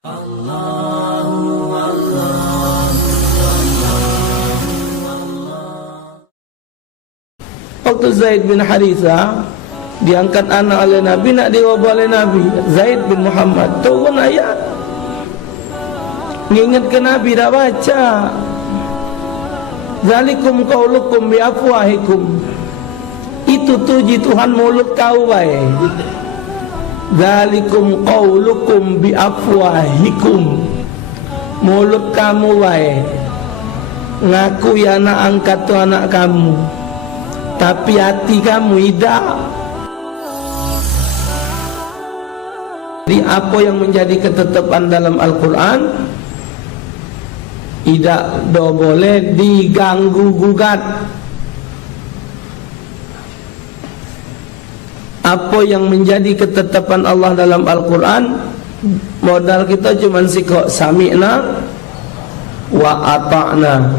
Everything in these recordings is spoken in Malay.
Waktu Zaid bin Harithah diangkat anak oleh Nabi, nak dirubah oleh Nabi, Zaid bin Muhammad turun ayat mengingatkan Nabi dah baca, zalikum qaulukum bi afwahikum, itu tuji Tuhan mulut kau baik. Zalikum qaulukum bi afwahikum, mulut kamu baik ngaku ya anak angkat tu anak kamu, tapi hati kamu tidak. Jadi apa yang menjadi ketetapan dalam Al-Quran tidak boleh diganggu gugat. Apa yang menjadi ketetapan Allah dalam Al-Quran, modal kita cuma sikok sami'na wa ata'na.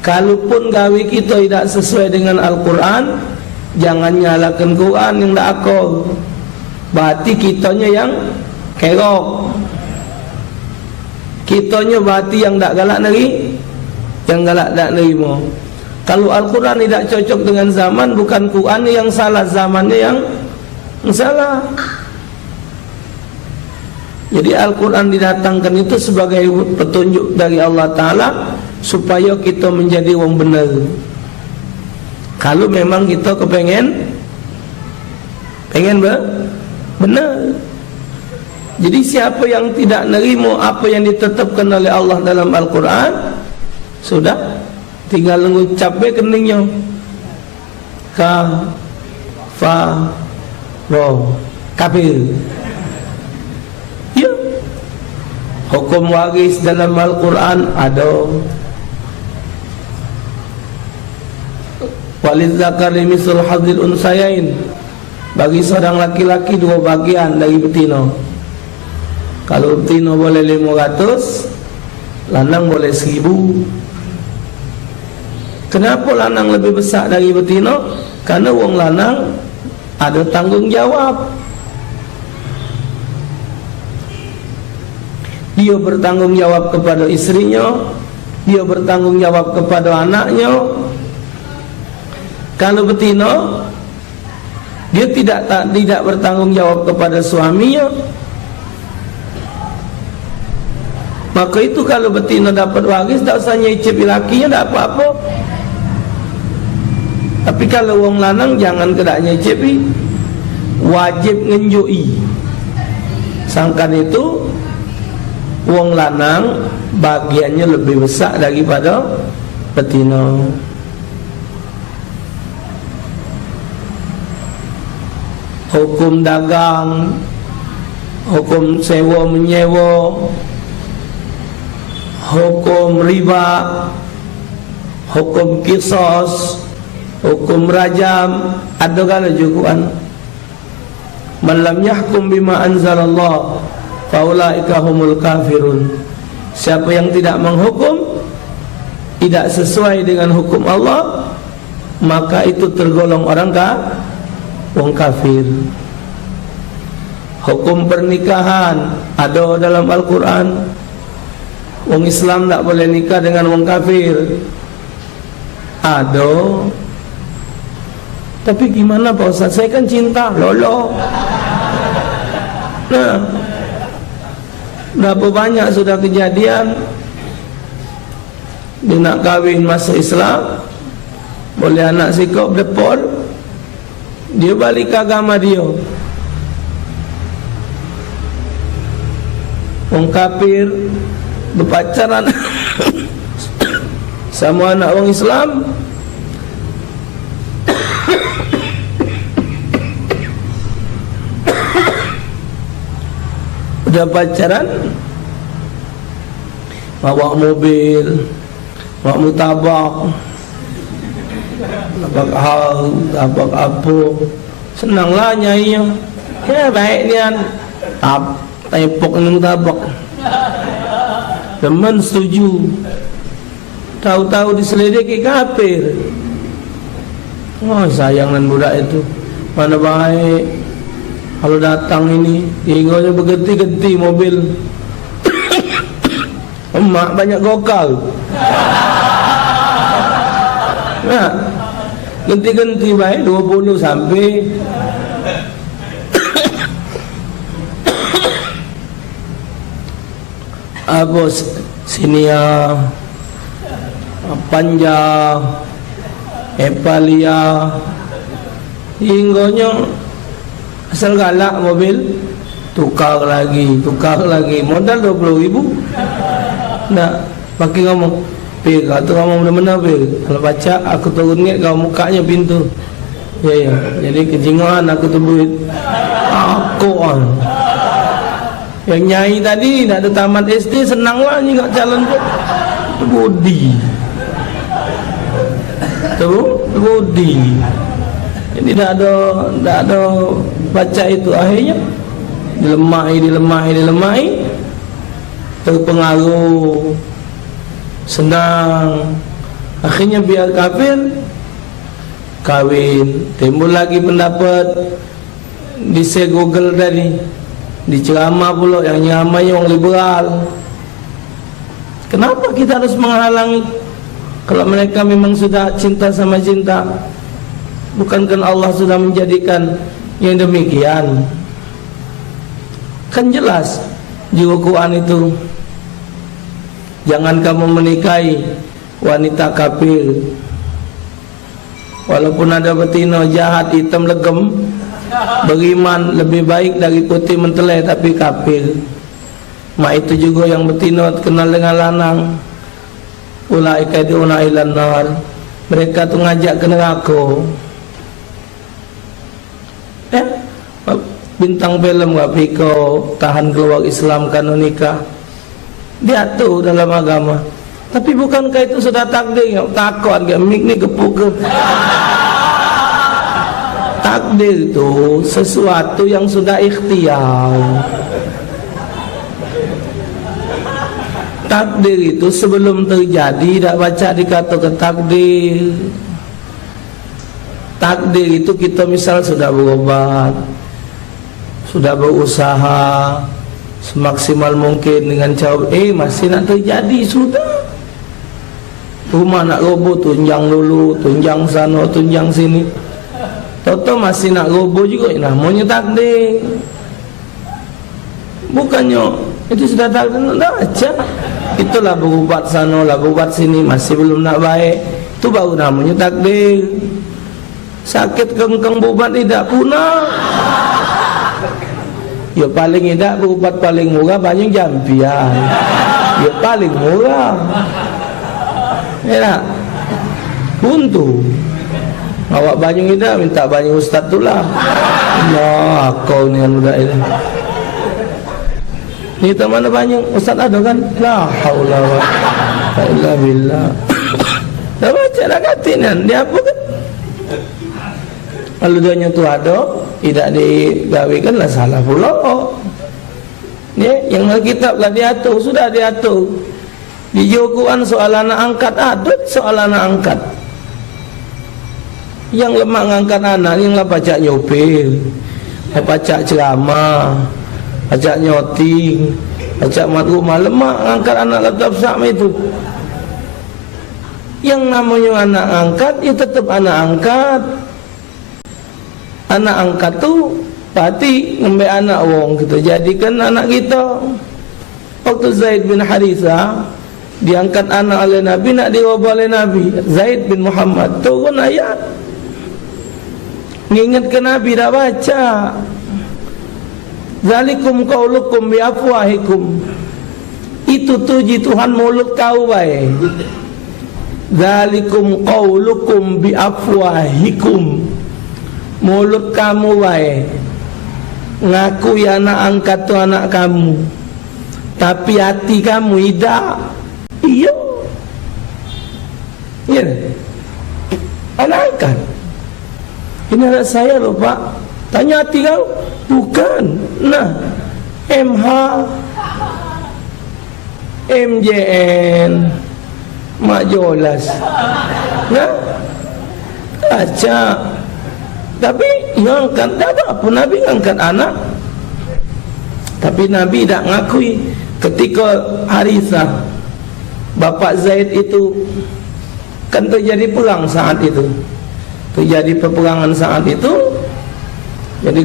Kalaupun gawe kita tidak sesuai dengan Al-Quran, jangan nyalakan Quran yang tak akal. Berarti kitanya yang kerok, kitanya berarti yang tak galak neri, yang galak tak nerima. Kalau Al-Quran tidak cocok dengan zaman, bukan Quran yang salah, zamannya yang salah. Jadi Al-Quran didatangkan itu sebagai petunjuk dari Allah Ta'ala supaya kita menjadi orang benar. Kalau memang kita kepengen benar. Jadi siapa yang tidak nerima apa yang ditetapkan oleh Allah dalam Al-Quran, sudah tinggal mengucap keningnya kafir. Ya, hukum waris dalam Al-Quran ada. Walidzakari misal hadzil unsayain, bagi seorang laki-laki dua bagian dari betina. Kalau betina boleh 500, lanang boleh 1000. Kenapa lanang lebih besar dari betina? Karena wong lanang ada tanggung jawab. Dia bertanggung jawab kepada istrinya, dia bertanggung jawab kepada anaknya. Kalau betina, dia tidak bertanggung jawab kepada suaminya. Maka itu kalau betina dapat waris, tak usah nyicip lakinya, tak apa-apa. Tapi kalau wong lanang jangan kedak nyicipi, wajib ngenjui. Sangkan itu wong lanang bagiannya lebih besar daripada betina. Hukum dagang, hukum sewa menyewa, hukum riba, hukum qisas, hukum rajam, ada kala jukuan. Man lam yahkum bima anzalallah faulaika humul kafirun. Siapa yang tidak menghukum, tidak sesuai dengan hukum Allah, maka itu tergolong orang kafir. Hukum pernikahan ada dalam Al-Quran. Wong Islam tak boleh nikah dengan wong kafir, ada. Tapi gimana Pak Ustaz, saya kan cinta, lolo. Nah, berapa banyak sudah kejadian dia nak kahwin masuk Islam, boleh anak sikap depol, dia balik ke agama dia. Wong kafir berpacaran sama anak orang Islam, udah pacaran, bawa mobil, bawa mutabak, tabak apa, senanglah nyainya. Ya baik nian, tepok dengan mutabak. Teman setuju, tahu-tahu diselidiki kafir. Oh sayang dan budak itu, mana baik. Kalau datang ini, ingonya berganti-ganti mobil, Emak banyak gokal. Nah, ganti-ganti baik 20 sampai apa Sinia, Panja, Epalia, hinggonya asal galak mobil tukar lagi, modal 20.000. Nak pakai ngomong, Pil, kau tu ngomong benar-benar Pil. Kalau baca aku turun ni kau mukanya pintu. Ya. Jadi kejingan aku tu buat aku yang nyai tadi nak ada tamat SD senanglah ni kat calon tu bodi. Tu bodi. Jadi dah ada baca itu akhirnya dilemai terpengaruh senang, akhirnya biar kafir kawin. Timbul lagi pendapat di Google tadi, di ceramah pula yang nyamanya orang liberal. Kenapa kita harus menghalangi kalau mereka memang sudah cinta sama cinta? Bukankah Allah sudah menjadikan yang demikian? Kan jelas di Al-Quran itu, jangan kamu menikahi wanita kafir. Walaupun ada betina jahat, hitam legem, beriman lebih baik dari putih menteleh tapi kafir. Mak itu juga yang betina kenal dengan lanang. Ulaika diuna ilan nar. Mereka tu ngajak ke neraka. Bintang film Wapiko tahan keluar Islam kanu nikah diatur dalam agama. Tapi bukankah itu sudah takdir? Takut ke mik ni gepuk ke? Takdir itu sesuatu yang sudah ikhtiar. Takdir itu sebelum terjadi tak baca dikatakan takdir. Takdir itu kita misal sudah berobat, sudah berusaha semaksimal mungkin dengan cara masih nak terjadi, sudah rumah nak roboh, tunjang dulu, tunjang sana, tunjang sini, toto masih nak roboh juga, namanya takdir. Bukannya itu sudah takdir, tak baca. Itulah berubat sana lah, berubat sini, masih belum nak baik, itu baru namanya takdir. Sakit kengkeng berubat tidak punah. Ya paling tidak berubat paling murah banyak jampian. Ya paling murah. Ya tak? Buntu. Awak banyak tidak minta banyak ustaz tu lah. Ya kau ni yang muda ini. Ni tak mana banyak ustaz ada kan? La haula wa la ilaha billah. Dah baca dah katinan. Dia apa kan? Kalau duanya tu ada, tidak digawikan lah salah pula. Ya, yang Alkitab lah diatur, sudah diatur. Di Al-Quran soal anak angkat ada, soal anak angkat. Yang lemah ngangkat anak, yang lah pacak nyopir, pacak ceramah, pacak nyoting, pacak mat rumah, lemah ngangkat anak laptop sama itu. Yang namanya anak angkat, ya tetap anak angkat. Anak angkat tu pati ngambil anak wong kita jadikan anak kita. Waktu Zaid bin Haritha diangkat anak oleh Nabi, nak dirubah oleh Nabi, Zaid bin Muhammad turun ayat mengingatkan Nabi dah baca, zalikum qaulukum bi afwahikum, itu tuji Tuhan mulut kau baik. Zalikum qaulukum bi afwahikum, mulut kamu baik ngaku ya anak angkat tu anak kamu, tapi hati kamu tidak. Iya, ya, anak angkat. Ini anak saya loh Pak. Tanya hati kau, bukan. Nah, MH, MJN, Mak Jolas, nah, baca. Tapi yang angkat tak apa, Nabi angkat anak. Tapi Nabi tak ngakui ketika Harithah bapak Zaid itu kan terjadi perang saat itu, terjadi peperangan saat itu, jadi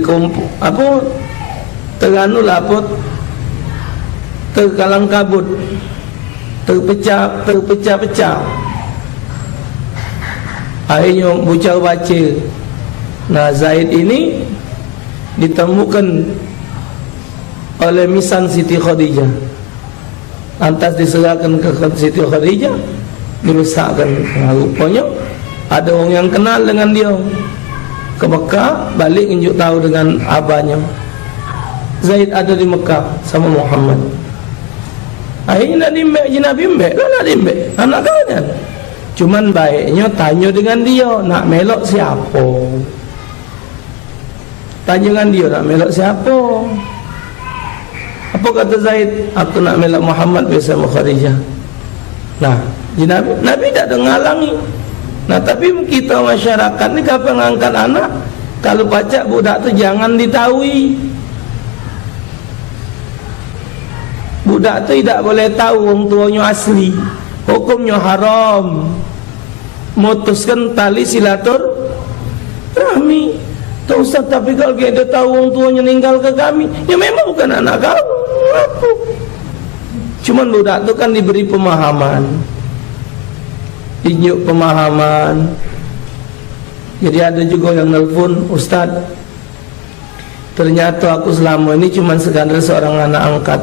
terkalang kabut, terpecah-pecah. Akhirnya bocah baca. Nah, Zaid ini ditemukan oleh misan Siti Khadijah, lantas diserahkan ke Siti Khadijah, dirusakkan. Nah, rupanya ada orang yang kenal dengan dia ke Mekah, balik tunjuk tahu dengan abahnya, Zaid ada di Mekah sama Muhammad. Akhirnya nak dimbek je Nabi mbek, nak dimbek anak kau kan. Cuman baiknya tanya dengan dia nak melok siapa. Tanya dengan dia nak melok siapa. Apa kata Zaid? Aku nak melok Muhammad bersama Khadijah. Nah, Nabi tak ada ngalangi. Nah, tapi kita masyarakat ni kapan angkat anak, kalau pacak budak tu jangan ditahui. Budak tu tidak boleh tahu orang tuanya asli. Hukumnya haram. Mutuskan tali silaturahmi. Tak usah, tapi kalau kita tahu orang tuanya meninggal ke kami, ya memang bukan anak kau. Apa? Cuman budak tu kan diberi pemahaman, tunjuk pemahaman. Jadi ada juga yang nelpon, Ustaz, ternyata aku selama ini cuma sekadar seorang anak angkat.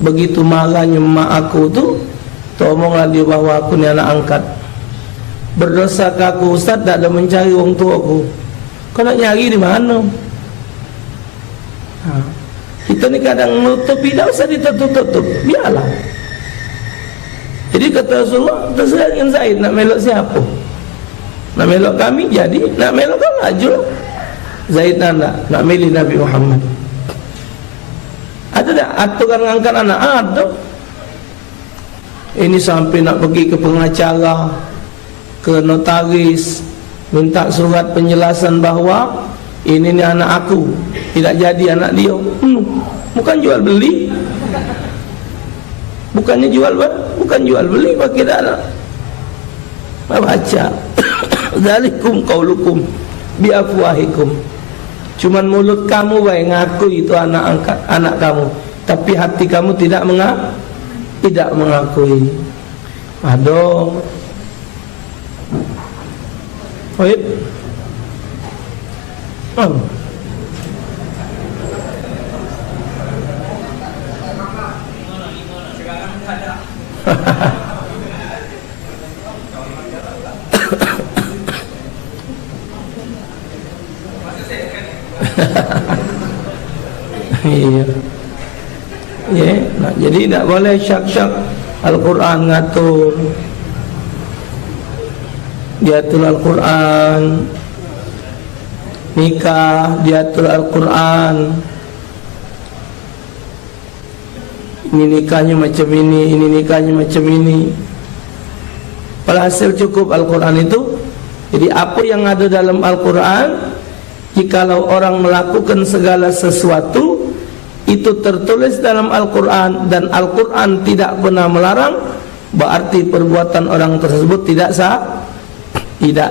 Begitu marahnya mak aku tu, omonglah dia bahawa aku ni anak angkat. Berdosakah aku Ustaz tak ada mencari orang tua aku? Kau nak nyari di mana? Kita ni kadang menutupi, tak usah ditutup-tutup, biarlah. Jadi kata Rasulullah, terserah dengan Zaid nak melok siapa. Nak melok kami jadi, nak melok kau laju. Zaid nak milih Nabi Muhammad. Ada tak aturan angkat anak? Ada. Ini sampai nak pergi ke pengacara, ke notaris, minta surat penjelasan bahawa ini ni anak aku, tidak jadi anak dia. Bukan jual beli. Bukan jual beli pakai anak. Baca. Zalikum qaulukum bi afwahikum. Cuman mulut kamu baik ngaku itu anak kamu, tapi hati kamu tidak mengakui. Aduh. Baik. Iya. Ya, nah, jadi tak boleh syak-syak Al-Quran ngatur. Diatur Al-Quran. Nikah diatur Al-Quran. Ini nikahnya macam ini nikahnya macam ini. Alhasil cukup Al-Quran itu. Jadi apa yang ada dalam Al-Quran, jikalau orang melakukan segala sesuatu, itu tertulis dalam Al-Quran dan Al-Quran tidak pernah melarang, berarti perbuatan orang tersebut tidak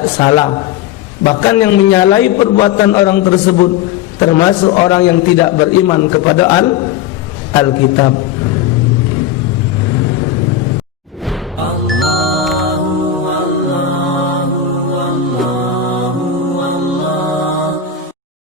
salah. Bahkan yang menyalahi perbuatan orang tersebut termasuk orang yang tidak beriman kepada Al-Kitab.